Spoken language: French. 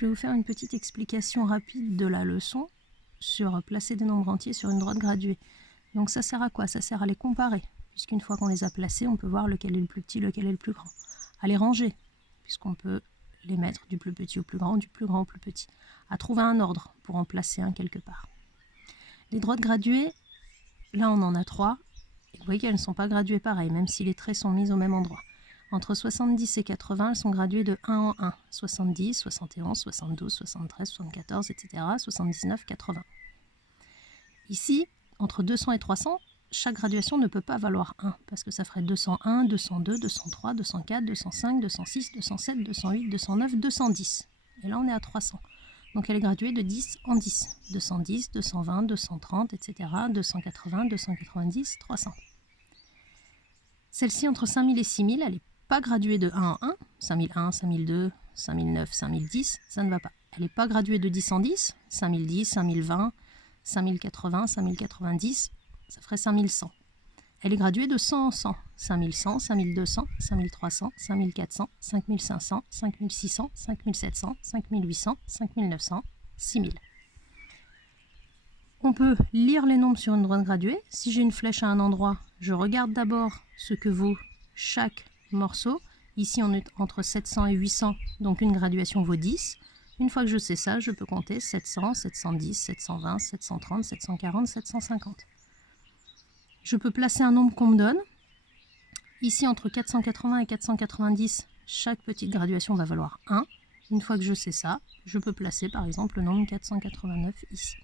Je vais vous faire une petite explication rapide de la leçon sur placer des nombres entiers sur une droite graduée. Donc ça sert à quoi? Ça sert à les comparer, puisqu'une fois qu'on les a placés, on peut voir lequel est le plus petit, lequel est le plus grand. À les ranger, puisqu'on peut les mettre du plus petit au plus grand, du plus grand au plus petit. À trouver un ordre pour en placer un quelque part. Les droites graduées, là on en a 3, et vous voyez qu'elles ne sont pas graduées pareil, même si les traits sont mis au même endroit. Entre 70 et 80, elles sont graduées de 1 en 1. 70, 71, 72, 73, 74, etc. 79, 80. Ici, entre 200 et 300, chaque graduation ne peut pas valoir 1, parce que ça ferait 201, 202, 203, 204, 205, 206, 207, 208, 209, 210. Et là, on est à 300. Donc elle est graduée de 10 en 10. 210, 220, 230, etc. 280, 290, 300. Celle-ci, entre 5000 et 6000, elle n'est pas graduée de 1 en 1. 5001, 5002, 5009, 5010, ça ne va pas. Elle n'est pas graduée de 10 en 10. 5010, 5020, 5080, 5090, ça ferait 5100. Elle est graduée de 100 en 100. 5100, 5200, 5300, 5400, 5500, 5600, 5700, 5800, 5900, 6000. On peut lire les nombres sur une droite graduée. Si j'ai une flèche à un endroit, je regarde d'abord ce que vaut chaque morceau. Ici, on est entre 700 et 800, donc une graduation vaut 10. Une fois que je sais ça, je peux compter 700, 710, 720, 730, 740, 750. Je peux placer un nombre qu'on me donne. Ici, entre 480 et 490, chaque petite graduation va valoir 1. Une fois que je sais ça, je peux placer par exemple le nombre 489 ici.